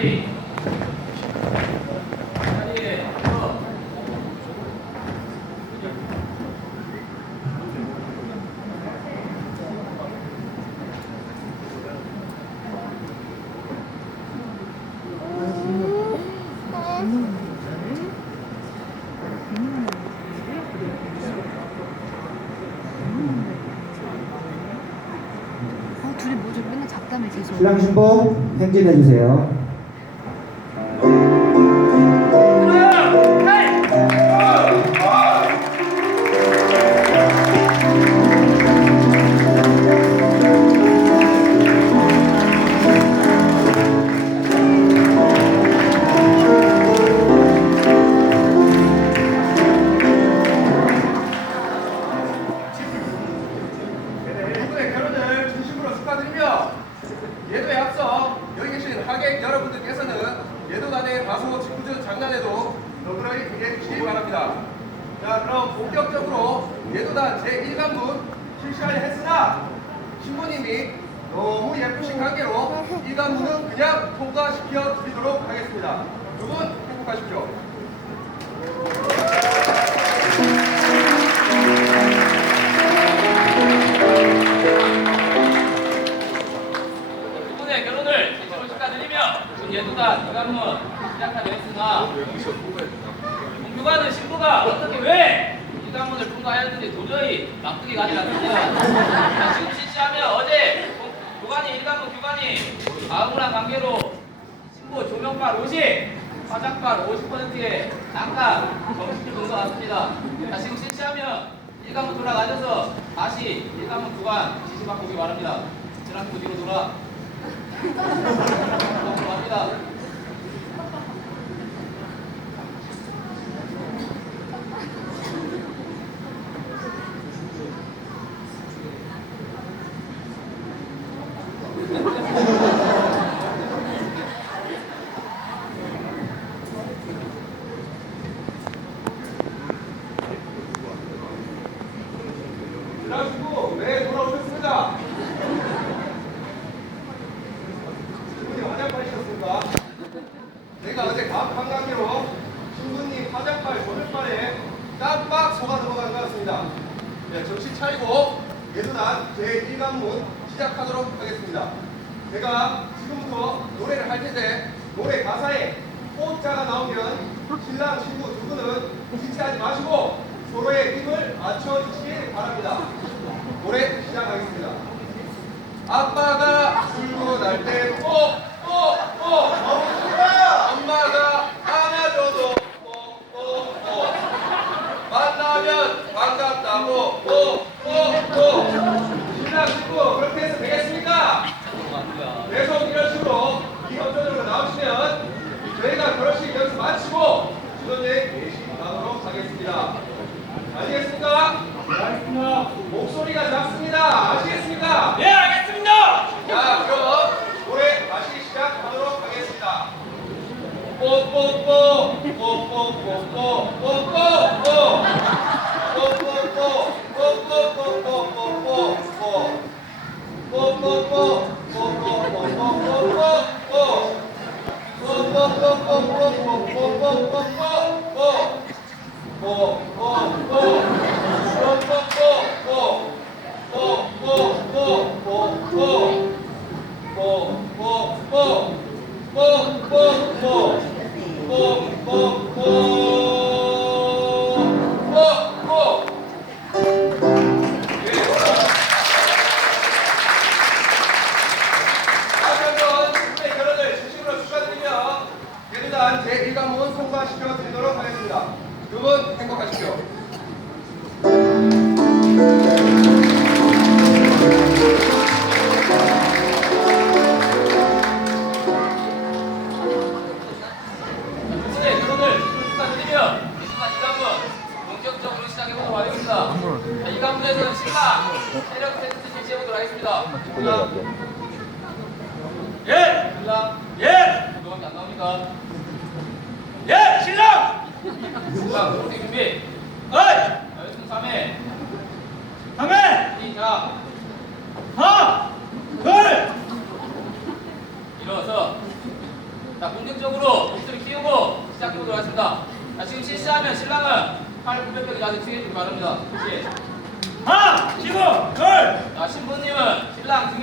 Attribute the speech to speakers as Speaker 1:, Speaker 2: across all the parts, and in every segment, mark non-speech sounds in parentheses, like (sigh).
Speaker 1: 자리. 자리에 서.
Speaker 2: 어, 잡담해 계속.
Speaker 3: 신랑 신부 행진해 주세요.
Speaker 4: 다소 짓궂은 장난에도 너그러이 응해 주시기 바랍니다. 자 그럼 본격적으로 예도단 제1간문 실시하려 했으나 신부님이 너무 예쁘신 관계로 1간문은 그냥 통과시켜 드리도록 하겠습니다. 두 분 행복하십시오.
Speaker 1: 교관이 아우랑 관계로 신부 조명빨 50, 화장빨 50%의 약간 정신을 준것 같습니다. 자, 지금 실시하면 일관문 돌아가셔서 다시 일관문 교관 지시받고 오기 바랍니다. 지난부 뒤로 돌아. (laughs) 감사합니다.
Speaker 4: 그래가지고 네 돌아오셨습니다. 신부님 화장빨이셨습니까? 내가 어제 가압한 관계로 신부님 화장빨 조명빨에 깜빡 속아 넘어간 것 같습니다. 네, 정신 차리고 예순한 제1관문 시작하도록 하겠습니다. 제가 지금부터 노래를 할 텐데 노래 가사에 호자가 나오면 신랑 신부 두 분은 지체하지 마시고 서로의 힘을 맞춰주시길 바랍니다. 노래 시작하겠습니다. 아빠가 출근할 때 꼭 꼭 꼭 엄마가 안아줘도 꼭 꼭 꼭 만나면 반갑다고 꼭꼭꼭
Speaker 1: Oh, oh, oh.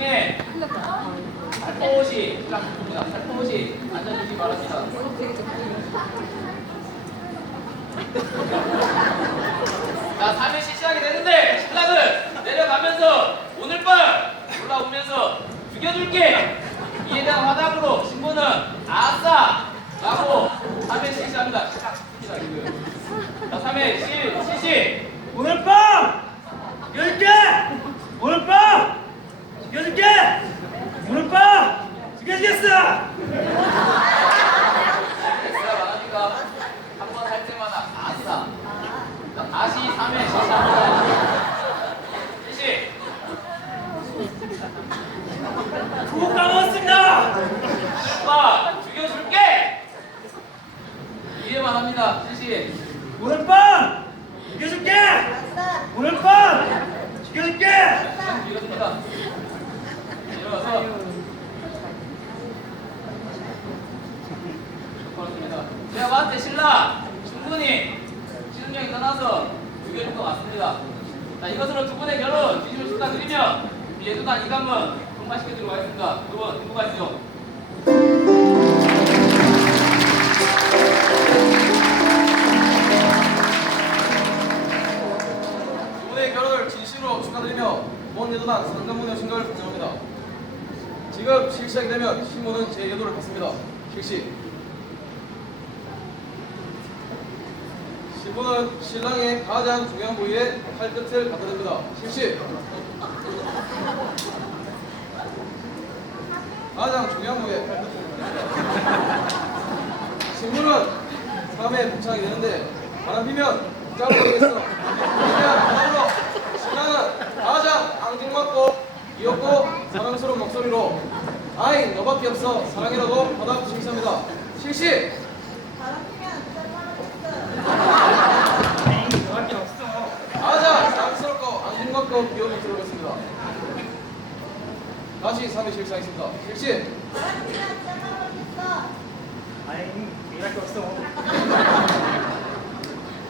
Speaker 5: 흘렸다.
Speaker 1: 살포시. 살포시 앉아주시기 바랍니다. 자, 3일 시작이 되는데 신랑은 내려가면서 오늘 밤 올라오면서 죽여줄게 이에 대한 화답으로 신부는 아싸 라고 3회 실시합니다. 시작. 시작. 자, 3회 실, 실시.
Speaker 6: 오늘 밤! 죽여줄게! 오늘 밤! 죽여줄게! 오늘 밤! 죽여주겠어!
Speaker 1: X가 많으니까 한 번 할 때마다 아싸. 자, 다시 3회 실시합니다. 실시.
Speaker 6: 푹 까먹었습니다!
Speaker 1: 오빠 죽여줄게. 이해만 합니다. 실시.
Speaker 6: 오늘 밤! 죽여줄게! 오늘 밤! 죽여줄게!
Speaker 1: 이렇습니다. 일어나서. 제가 봤을 때 신랑 충분히 신혼여행 떠나서 죽여줄 것 같습니다. 자, 이것으로 두 분의 결혼 진심을 축하드리며 예두단 이관문 통과시켜드리도록 하겠습니다. 여러분, 행복하시죠?
Speaker 7: 두 분의 결혼을 진심으로 축하드리며 본 여도단 상담문의 신고를 부탁합니다. 지금 실시하게 되면 신부는 제 여도를 받습니다. 실시. 신부는 신랑의 가장 중요한 부위에 팔끝을 갖다 댑니다. 실시. 가장 중요한 부위에 팔끝을 신부는 3회 복창이 되는데 바람 피면 짧아버리겠어. 그냥 바람으로 신랑은 가장 앙증맞고 귀엽고 사랑스러운 목소리로 아이 너밖에 없어 사랑이라도 받아 실시합니다. 실시.
Speaker 6: 너밖에 없어.
Speaker 7: 가장 귀여운 목소리로 했습니다. 다시 3회 실시하겠습니다. 실시.
Speaker 6: 아잉, 니밖에 없어.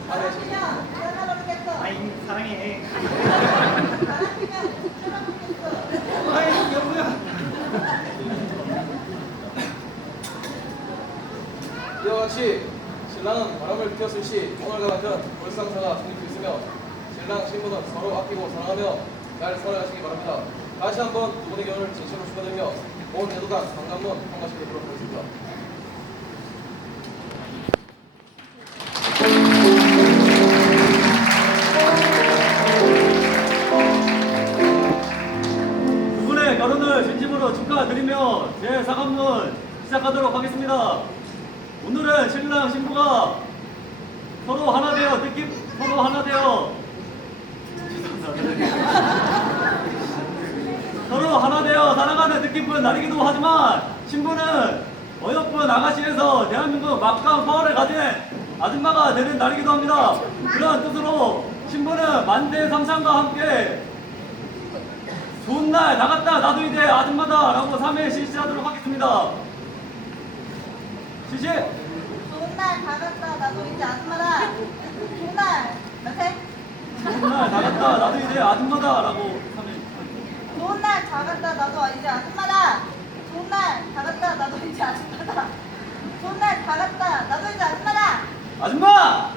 Speaker 7: 4회 실시.
Speaker 6: 아잉, 사랑해. 아잉, 여보야.
Speaker 7: 이와 같이 신랑은 바람을 피웠을 시 오늘과 같은 불상사가 성립되었으며 신랑 신부는 서로 아끼고 사랑하며 잘 살아가시기 바랍니다. 다시 한번 두 분의 결혼을 진심으로 축하드리며 온 대도단 상담문 통과시키도록 하겠습니다.
Speaker 6: 두 분의 결혼을 진심으로 축하드리며 제 사관문 시작하도록 하겠습니다. 오늘은 신랑 신부가 서로 하나 되어 느낌 서로 하나 되어 서로 하나 되어 살아가는 느낌뿐 날이기도 하지만 신부는 어여쁜 아가씨에서 대한민국 막강 파워를 가진 아줌마가 되는 날이기도 합니다. 그런 뜻으로 신부는 만대 삼창과 함께 좋은 날 나갔다 나도 이제 아줌마다 라고 3회 실시하도록 하겠습니다 실시
Speaker 8: 좋은 날 가갔다 나도 이제 아줌마다 좋은 날 몇해?
Speaker 6: 좋은 날 나갔다. 나도 이제 아줌마다. 라고 3회
Speaker 8: 좋은 날 가갔다. 나도 이제 아줌마다. 좋은 날 가갔다. 나도 이제 아줌마다. 좋은 날 가갔다. 나도 이제 아줌마다.
Speaker 6: 아줌마!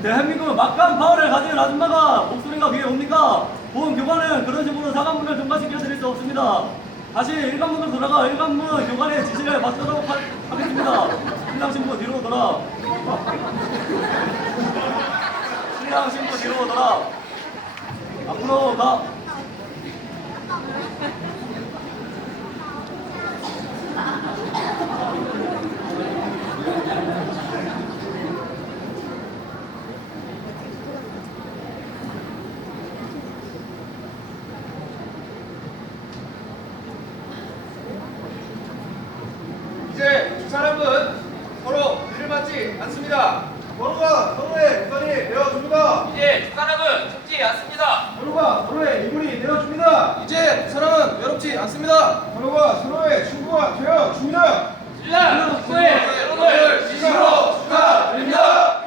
Speaker 6: 대한민국 막강 파워를 가진 아줌마가 목소리가 위에 옵니까? 본 교관은 그런 식으로 사관문을 통과시켜 드릴 수 없습니다. 다시 일관문으로 돌아가 일관문 교관의 지시를 받도록 하, 하겠습니다. 신랑 신부 뒤로 돌아 신랑 신부 뒤로 돌아 앞으로 가
Speaker 7: 이제 두 사람은 서로 일을 받지 않습니다. 서로가 서로의 이불이 되어줍니다.
Speaker 1: 이제 숟가락은 춥지 않습니다.
Speaker 7: 서로가 서로의 이불이 되어줍니다. 이제 사랑은 외롭지 않습니다. 서로가 서로의 친구가 되어줍니다.
Speaker 1: 신라 국부의 여러분을 진심으로
Speaker 3: 축하드립니다.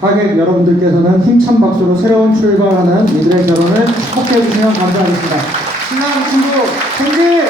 Speaker 3: 관객 여러분들께서는 힘찬 박수로 새로운 출발하는 이들의 결혼을 축복해 주시면 감사하겠습니다. 신랑 친구 생진!